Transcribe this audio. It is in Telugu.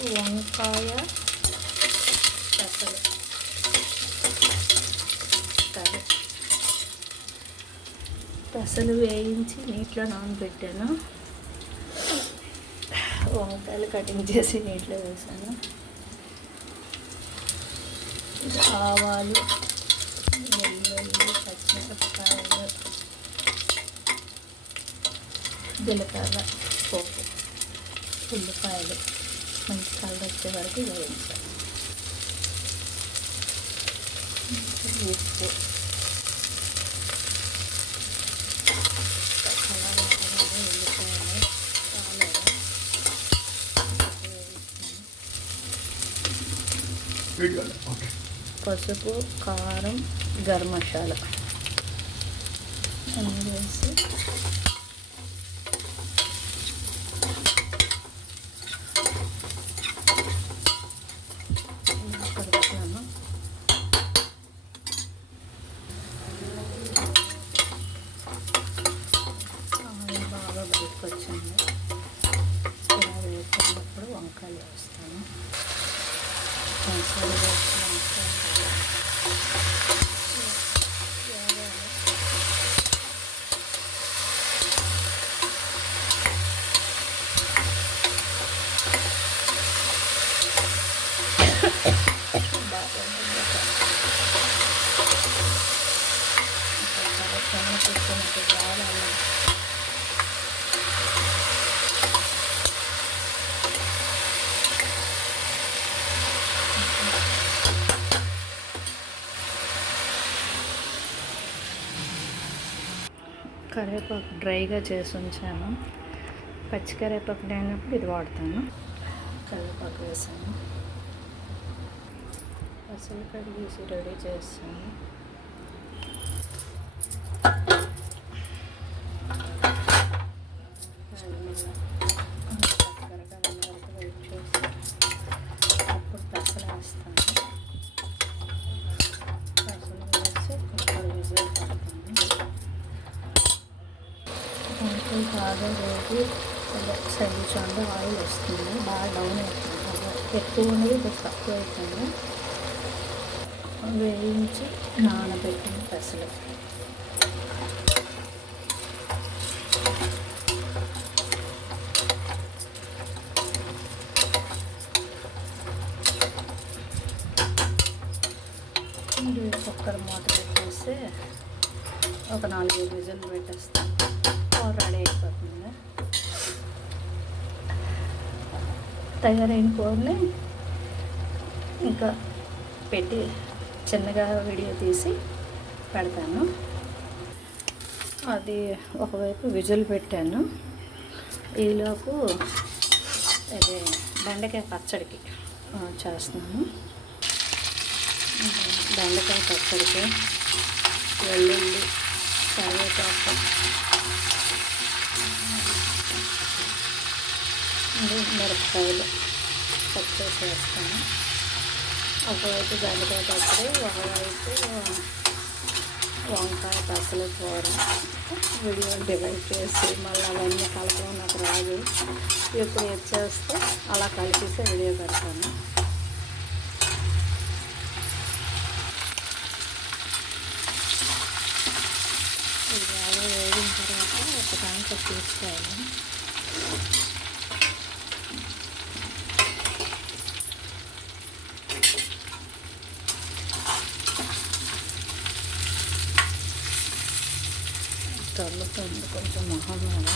వంకాయ పెసలు కర్రీ. పెసలు వేయించి నీటిలో నానబెట్టాను. వంకాయలు కటింగ్ చేసి నీటిలో వేసాను. ఆవాలు, వెల్లుల్లి, పచ్చిమిరపకాయలు, జీలకర్ర, పోపు, ఉల్లిపాయలు మంచి కలర్ వచ్చే వరకు వేయించాలి. ఉప్పు, పసుపు, కారం, గరం మసాలా అన్నీ వేసి కలుపుతాను. ఆయిల్ బాగా బయటకు వచ్చింది. ఇలా వేసుకున్నప్పుడు వంకాయలు వేస్తాను. మసాలా కరివేపాకు డ్రైగా చేసి ఉంచాను. పచ్చి కరివేపాకు లేనప్పుడు ఇది వాడతాను. కరివేపాకు వేసాను. అసలు కడిగేసి రెడీ చేస్తాను. వెయిట్ చేసి అప్పుడు పెసలు వేస్తాను. పెసలు వేసి కుక్కర్ విజిల్ పడతాను. వంకాయ బాగా వేగి సైజు ఆయిల్ వస్తుంది. బాగా డౌన్ అవుతుంది. ఎక్కువ ఉన్నది కొంచెం తక్కువ అవుతుంది. వేయించి నానబెట్టిన పెసలు కుక్కర్ మూత పెట్టేసి ఒక 4-5 విజిల్లు పెట్టేస్తాను. రెడీ అయిపోతుంది. తయారైన కూరని ఇంకా పెట్టి చిన్నగా వీడియో తీసి పెడతాను. అది ఒకవైపు విజిల్ పెట్టాను. ఈలోపు అదే బెండకాయ పచ్చడికి చేస్తున్నాను. బెండకాయ పచ్చడికి వెల్లుల్లి, కరివేపాకు, మిరపకాయలు కట్ చేసి వేస్తాను. ఒకవైపు బెండకాయ పచ్చడి, ఒకవైపు వంకాయ పెసలు కూర. వీడియో డివైడ్ చేసి మళ్ళీ అవన్నీ కలపడం నాకు రాదు. ఎప్పుడు ఏది చేస్తే అలా కలిపేసి వీడియో పెడతాను. ఇది బాగా వేగిన తర్వాత ఒక దాంట్లో తీసుకోవాలి. తల్లుతుంది కొంచెం మొహం మీద.